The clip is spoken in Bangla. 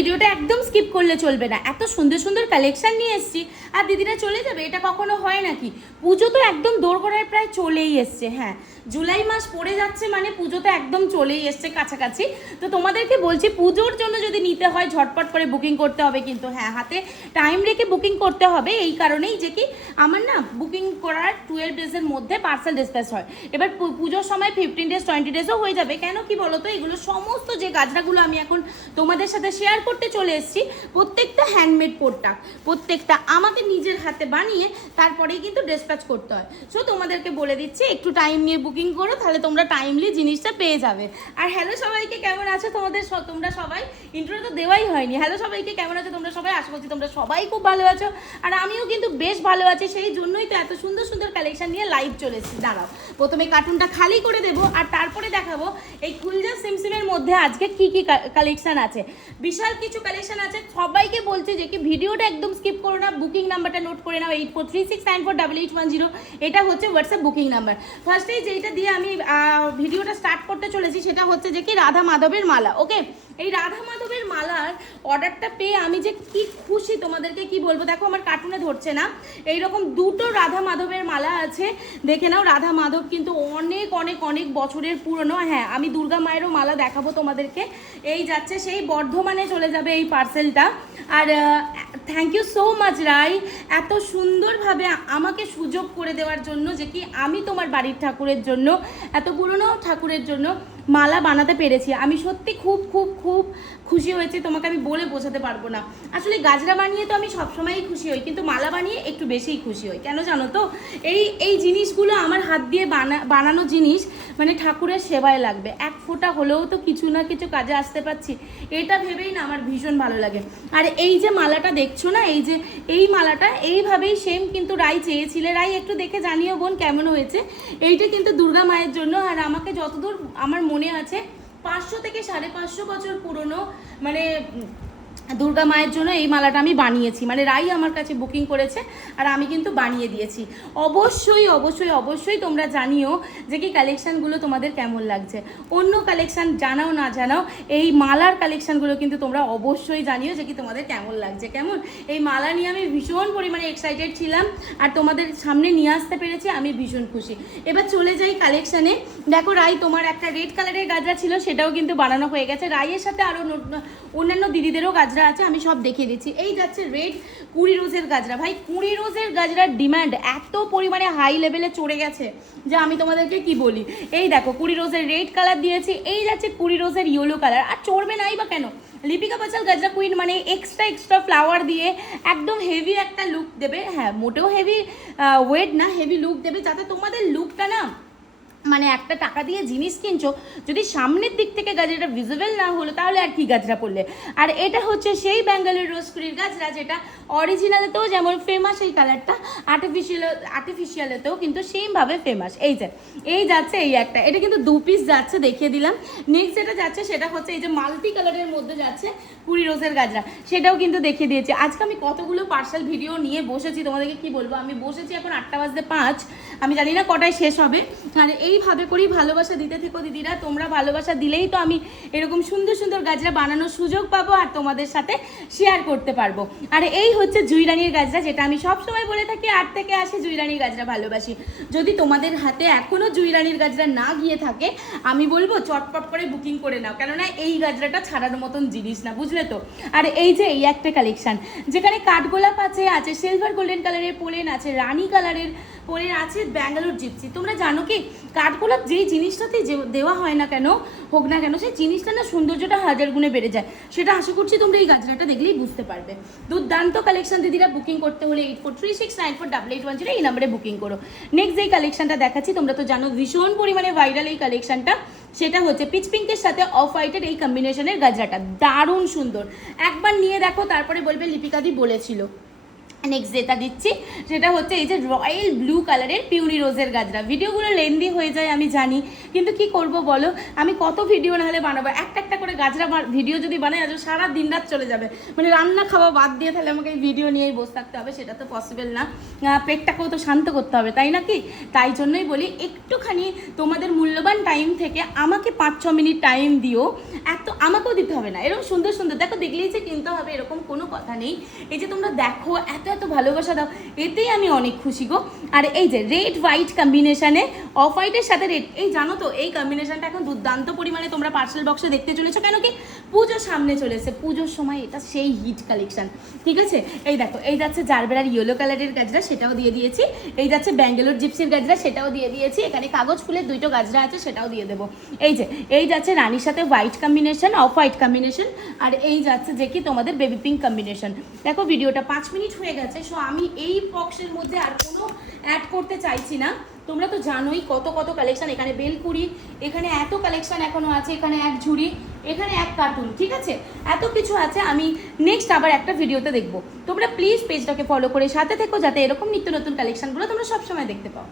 ভিডিওটা একদম স্কিপ করলে চলবে না, এত সুন্দর সুন্দর কালেকশন নিয়ে এসেছি আর দিদিরা চলে যাবে, এটা কখনো হয় নাকি? পুজো তো একদম দোরগোড়ায় প্রায় চলেই এসছে। হ্যাঁ, জুলাই মাস পড়ে যাচ্ছে মানে পুজো তো একদম চলেই এসছে কাছাকাছি। তো তোমাদেরকে বলছি, পুজোর জন্য যদি নিতে হয় ঝটপট করে বুকিং করতে হবে, কিন্তু হ্যাঁ হাতে টাইম রেখে বুকিং করতে হবে। এই কারণেই যে কি আমার না বুকিং করার 12 ডেজের মধ্যে পার্সেল ডিসপ্যাচ হয়। এবার পুজোর সময় 15 ডেজ 20 ডেজও হয়ে যাবে। কেন কি বলো তো, এগুলো সমস্ত যে গাজরাগুলো আমি এখন তোমাদের সাথে শেয়ার করতে চলে এসেছি, প্রত্যেকটা হ্যান্ডমেড প্রোডাক্ট, প্রত্যেকটা আমাকে নিজের হাতে বানিয়ে তারপরেই কিন্তু ডিসপ্যাচ করতে হয়। সো তোমাদেরকে বলে দিচ্ছি, একটু টাইম নিয়ে বুকিং করো, তাহলে তোমরা টাইমলি জিনিসটা পেয়ে যাবে। আর হ্যালো সবাইকে, কেমন আছো তোমরা সবাই? ইন্ট্রো তো দেওয়াই হয়নি। হ্যালো সবাইকে, কেমন আছো তোমরা সবাই? আশা করছি তোমরা সবাই খুব ভালো আছো, আর আমিও কিন্তু বেশ ভালো আছি। সেই জন্যই তো এত সুন্দর সুন্দর কালেকশন নিয়ে লাইভ চলে এসেছি। দাঁড়াও, প্রথমে কার্টুনটা খালি করে দেবো আর তারপরে দেখাবো এই কুলজা সিমসিমের মধ্যে আজকে কি কি কালেকশন আছে। বিশাল কিছু কালেকশন আছে। সবাইকে বলছি যে কি ভিডিওটা একদম স্কিপ করো না, বুকিং নাম্বারটা নোট করে নাও, 8436948810। এটা হচ্ছে হোয়াটসঅ্যাপ বুকিং নাম্বার। ফার্স্টেই যেটা দিয়ে আমি ভিডিওটা স্টার্ট করতে চলেছি সেটা হচ্ছে যে কি রাধা মাধবের মালা। ওকে, এই রাধা মাধবের মালার অর্ডারটা পেয়ে আমি যে কি খুশি তোমাদেরকে কি বলবো। দেখো আমার কার্টুনে ধরছে না, এইরকম দুটো রাধা মাধবের মালা আছে, দেখে নাও। রাধা মাধব কিন্তু অনেক অনেক অনেক বছরের পুরনো। হ্যাঁ, আমি দুর্গা মায়েরও মালা দেখাবো তোমাদেরকে। এই যাচ্ছে সেই বর্ধমানে চলে যাবে এই পার্সেলটা। আর থ্যাংক ইউ সো মাচ রাই, এত সুন্দরভাবে আমাকে সুযোগ করে দেওয়ার জন্য যে কি আমি তোমার বাড়ির ঠাকুরের জন্য, এত পুরনো ঠাকুরের জন্য মালা বানাতে পেরেছি। আমি সত্যি খুব খুব খুব খুশি হয়েছি, তোমাকে আমি বলে বোঝাতে পারবো না। আসলে গাজরা বানিয়ে তো আমি সবসময়ই খুশি হই, কিন্তু মালা বানিয়ে একটু বেশিই খুশি হই। কেন জানো তো, এই জিনিসগুলো আমার হাত দিয়ে বানানো জিনিস, মানে ঠাকুরের সেবায় লাগবে, এক ফোঁটা হলেও তো কিছু না কিছু কাজে আসতে পারছি, এটা ভেবেই না আমার ভীষণ ভালো লাগে। আর এই যে মালাটা দেখছো না, এই মালাটা এইভাবেই সেম কিন্তু রাই চেয়েছিলে। রাই একটু দেখে জানিও বোন কেমন হয়েছে। এইটা কিন্তু দুর্গা মায়ের জন্য, আর আমাকে যতদূর আমার মনে আছে 500 থেকে 550 বছর পুরনো মানে দুর্গা মায়ের জন্য এই মালাটা আমি বানিয়েছি। মানে রাই আমার কাছে বুকিং করেছে আর আমি কিন্তু বানিয়ে দিয়েছি। অবশ্যই অবশ্যই অবশ্যই তোমরা জানিও যে কি কালেকশানগুলো তোমাদের কেমন লাগছে। অন্য কালেকশান জানাও না জানাও, এই মালার কালেকশানগুলো কিন্তু তোমরা অবশ্যই জানিও যে কি তোমাদের কেমন লাগছে। কেমন এই মালা নিয়ে আমি ভীষণ পরিমাণে এক্সাইটেড ছিলাম, আর তোমাদের সামনে নিয়ে আসতে পেরেছি, আমি ভীষণ খুশি। এবার চলে যাই কালেকশানে। দেখো রাই, তোমার একটা রেড কালারের গাজরা ছিল, সেটাও কিন্তু বানানো হয়ে গেছে। রাইয়ের সাথে আরও অন্যান্য দিদিদেরও গাজরা আছে, আমি সব দেখিয়ে দিচ্ছি। এই যাচ্ছে রেড 20 রোজের গাজরা। ভাই 20 রোজের গাজরার ডিমান্ড এত পরিমাণে হাই লেভেলে চড়ে গেছে যে আমি তোমাদেরকে কি বলি। এই দেখো 20 রোজের রেড কালার দিয়েছি, এই যাচ্ছে 20 রোজের ইয়েলো কালার। আর চড়বে নাই বা কেন, লিপিকা পাচাল গাজরা কুইন মানে এক্সট্রা ফ্লাওয়ার দিয়ে একদম হেভি একটা লুক দেবে। হ্যাঁ, মোটেও হেভি ওয়েট না, হেভি লুক দেবে, যাতে তোমাদের লুকটা না, মানে একটা টাকা দিয়ে জিনিস কিনছো, যদি সামনের দিক থেকে গাজরাটা ভিজিবল না হলো তাহলে আর কি গাজরা পড়লে। আর এটা হচ্ছে সেই বেঙ্গলের রোজকুড়ির গাজরা, যেটা অরিজিনালেতেও যেমন ফেমাস এই কালারটা, আর্টিফিশিয়ালেতেও কিন্তু সেমভাবে ফেমাস। এই যাচ্ছে এই একটা, এটা কিন্তু 2 পিস যাচ্ছে, দেখিয়ে দিলাম। নেক্সট যেটা যাচ্ছে সেটা হচ্ছে এই যে মাল্টি কালারের মধ্যে যাচ্ছে 20 রোজের গাজরা, সেটাও কিন্তু দেখিয়ে দিয়েছি। আজকে আমি কতগুলো পার্সেল ভিডিও নিয়ে বসেছি, তোমাদেরকে কি বলবো। আমি বসেছি এখন 8:05, আমি জানি না কটায় শেষ হবে। আর এইভাবে করেই ভালোবাসা দিতে থেকো দিদিরা, তোমরা ভালোবাসা দিলেই তো আমি এরকম সুন্দর সুন্দর গাজরা বানানোর সুযোগ পাবো আর তোমাদের সাথে শেয়ার করতে পারবো। আর এই হচ্ছে জুইরানির গাজরা, যেটা আমি সবসময় বলে থাকি 8 থেকে 80 জুইরানির গাজরা ভালোবাসি। যদি তোমাদের হাতে এখনও জুইরানির গাজরা না গিয়ে থাকে, আমি বলবো চটপট করে বুকিং করে নাও, কেননা এই গাজরাটা ছাড়ার মতন জিনিস না, বুঝলে তো। আর এই যে এই একটা কালেকশান, যেখানে কাঠগোলাপ আছে সিলভার গোল্ডেন কালারের পোলেন আছে, রানী কালারের পোলেন আছে, ব্যাঙ্গালোর জিপসি। তোমরা জানো কি, কাঠগোলাপ যেই জিনিসটাতে দেওয়া হয় না কেন, হোক না কেন, সেই জিনিসটা না সৌন্দর্যটা 1000 গুণে বেড়ে যায়। সেটা আশা করছি তোমরা এই গাজরাটা দেখলেই বুঝতে পারবে। দুর্দান্ত কালেকশন দিদিরা, বুকিং করতে হলে 8436948810 এই নাম্বারে বুকিং করো। নেক্সট যেই কালেকশনটা দেখাচ্ছি, তোমরা তো জানো ভীষণ পরিমাণে ভাইরাল এই কালেকশনটা, সেটা হচ্ছে পিচ পিঙ্কের সাথে অফ হোয়াইটের এই কম্বিনেশনের গাজরাটা, দারুণ সুন্দর। একবার নিয়ে দেখো, তারপরে বলবে লিপিকাদি বলেছিল। নেক্সট যেটা দিচ্ছি সেটা হচ্ছে এই যে রয়্যাল ব্লু কালারের পিউরি রোজের গাজরা। ভিডিওগুলো লেন্দি হয়ে যায় আমি জানি, কিন্তু কি করব বলো, আমি কত ভিডিও নাহলে বানাবো, একটা একটা করে গাজরা ভিডিও যদি বানাই আজ সারা দিন রাত চলে যাবে, মানে রান্না খাওয়া বাদ দিয়ে তাহলে আমাকে এই ভিডিও নিয়েই বসে থাকতে হবে, সেটা তো পসিবল না। পেটটাকেও তো শান্ত করতে হবে, তাই না কি? তাই জন্যই বলি একটুখানি তোমাদের মূল্যবান টাইম থেকে আমাকে 5-6 মিনিট টাইম দিও, এত আমাকেও দিতে হবে না, এরকম সুন্দর সুন্দর দেখো, দেখলেই যে কিনতে হবে এরকম কোনো কথা নেই। এই যে তোমরা দেখো এত এত ভালোবাসা দাও, এতেই আমি অনেক খুশি গো। আর এই যে রেড হোয়াইট কম্বিনেশনে অফ হোয়াইটের সাথে রেড, এই জানো তো এই কম্বিনেশনটা এখন দুর্দান্ত পরিমাণে তোমরা পার্সেল বক্সে দেখতে চলেছো, কেন কি পুজোর সামনে চলেছে, পুজোর সময় এটা সেই হিট কালেকশন, ঠিক আছে? এই দেখো, এই যাচ্ছে জারবেরার ইয়েলো কালারের গাজরা, সেটাও দিয়ে দিয়েছি। এই যাচ্ছে ব্যাঙ্গালোর জিপসির গাজরা, সেটাও দিয়ে দিয়েছি। এখানে কাগজ ফুলের 2টো গাজরা আছে, সেটাও দিয়ে দেবো। এই যে এই যাচ্ছে রানীর সাথে white combination, off white combination, আর এই যাচ্ছে যে কি তোমাদের বেবি পিঙ্ক কম্বিনেশন। দেখো ভিডিওটা 5 মিনিট হয়ে গেছে, সো আমি এই বক্সের মধ্যে আর কোনো অ্যাড করতে চাইছি না। তোমরা তো জানোই কত কত কালেকশন, এখানে বেলকুড়ি, এখানে এত কালেকশন এখনো আছে, এখানে এক ঝুড়ি, এখানে এক কার্টুন, ঠিক আছে? এত কিছু আছে, আমি নেক্সট আবার একটা ভিডিওতে দেখবো। তোমরা প্লিজ পেজটাকে ফলো করে সাথে থেকো, যাতে এরকম নিত্য নতুন কালেকশনগুলো তোমরা সবসময় দেখতে পাও।